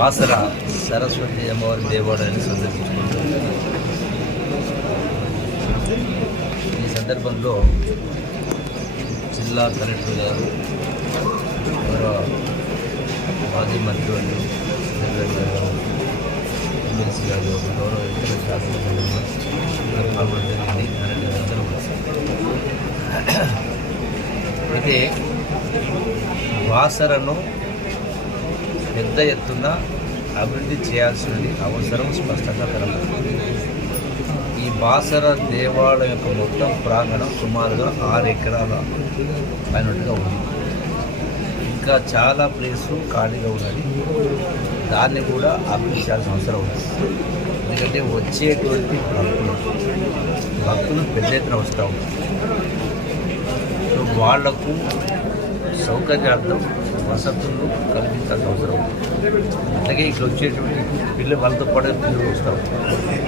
వాసర సరస్వతి అమ్మవారి దేవాలయాన్ని సందర్శించుకుంటాం ఈ సందర్భంలో జిల్లా కలెక్టర్ గారు మాజీ మంత్రివర్యులు గారు ఎమ్మెల్సీ గారు గౌరవ ఇతర శాసనసభ్యులు పాల్గొనడం జరిగింది. అందరూ అయితే వాసరను పెద్ద ఎత్తున అభివృద్ధి చేయాల్సినది అవసరం స్పష్టంగా కనబడుతుంది ఈ బాసర దేవాలయం యొక్క మొత్తం ప్రాంగణం సుమారుగా ఆరు ఎకరాల అయినట్టుగా ఉంది. ఇంకా చాలా ప్లేసు ఖాళీగా ఉన్నది. దాన్ని కూడా అభివృద్ధి చేయాల్సిన అవసరం ఉంది. ఎందుకంటే వచ్చేటువంటి భక్తులు భక్తులు పెద్ద ఎత్తున వస్తూ ఉంటారు వాళ్ళకు సౌకర్యార్థం వసతులు కల్పించాల్సిన అవసరం అలాగే ఇక్కడ వచ్చేటువంటి పిల్లలు వాళ్ళతో పాటు పిల్లలు వస్తాం.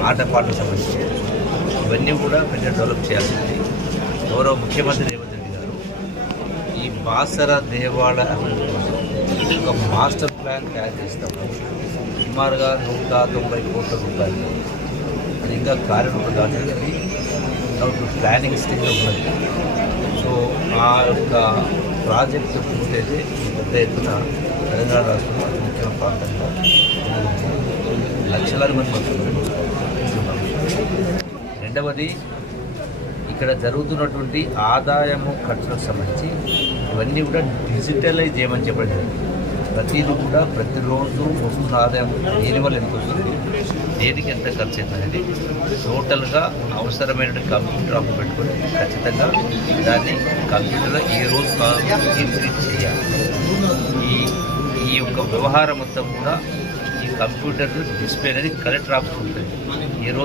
ఆటపాటల సమస్య. ఇవన్నీ కూడా పెద్ద డెవలప్ చేయాల్సింది గౌరవ ముఖ్యమంత్రి రేవంత్ రెడ్డి గారు ఈ బాసర దేవాలయ అభివృద్ధి కోసం ఒక మాస్టర్ ప్లాన్ తయారు చేస్తాము సుమారుగా నూట తొంభై కోట్ల రూపాయలు. అది ఇంకా కార్యరూపం కాలేదు ప్లానింగ్ స్టేజ్లో ఉన్నది. సో ఆ యొక్క ప్రాజెక్టు పూర్తయితే పెద్ద ఎత్తున తెలంగాణ రాష్ట్రంలో అతి ముఖ్యమైన ప్రాంతంలో లక్షలాది మంది రెండవది ఇక్కడ జరుగుతున్నటువంటి ఆదాయము ఖర్చులకు సంబంధించి ఇవన్నీ కూడా డిజిటలైజ్ చేయమని చెప్పడం జరిగింది. ప్రతిదీ కూడా ప్రతిరోజు వస్తున్న ఆదాయం దేని వల్ల ఎంత వస్తుంది? దేనికి ఎంత ఖర్చు అవుతుంది టోటల్గా అవసరమైన కంప్యూటర్ అప్పు పెట్టుకొని ఖచ్చితంగా దాన్ని కంప్యూటర్లో ఏ రోజు ఇంక్రీజ్ చేయాలి. ఈ ఈ యొక్క వ్యవహారం మొత్తం కూడా ఈ కంప్యూటర్ డిస్ప్లే అనేది కలెక్టర్ ఆఫీస్ ఉంటుంది.